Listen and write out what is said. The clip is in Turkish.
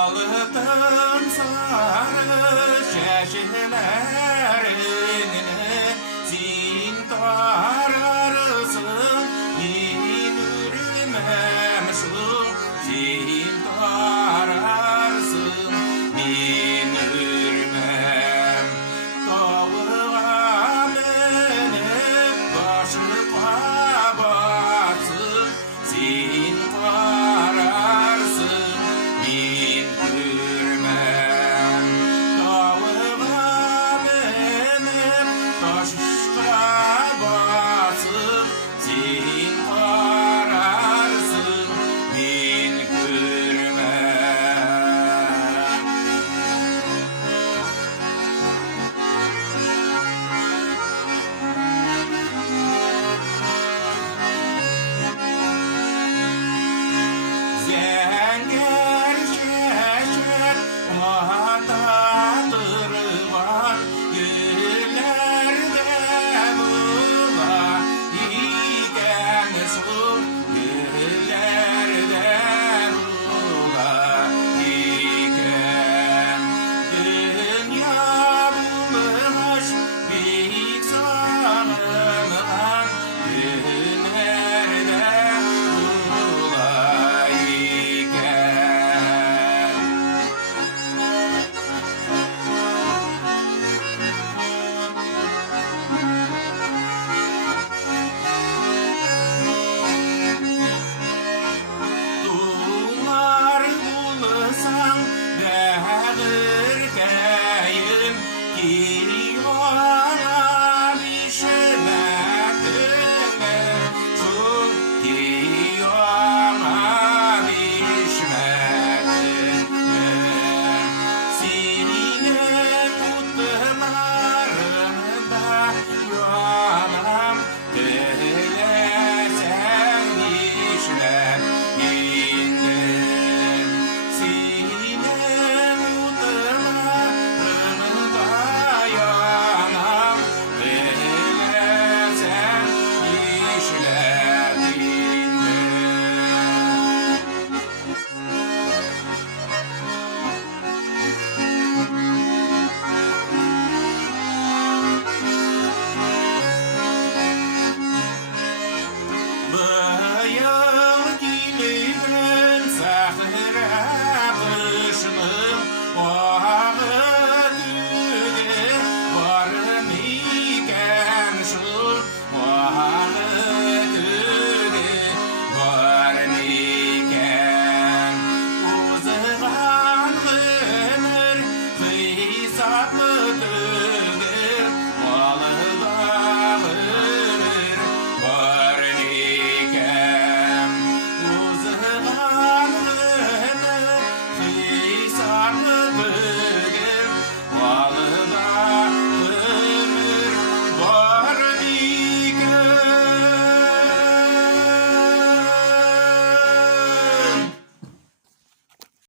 Altın sarı çeşmelerini sin tararsın, inürmem su sin tararsın, inürmem. Tavuğa menip başıma batsın, sin tararsın, inürmem. Tavuğa menip başıma batsın, sin tararsın, inürmem. Zenger şeşer matattırvan güllerde bula iken su güllerde bula iken dünya bulmuş bir sanılan günlerde bula iken. Tuğlar bulsam değirkeyim,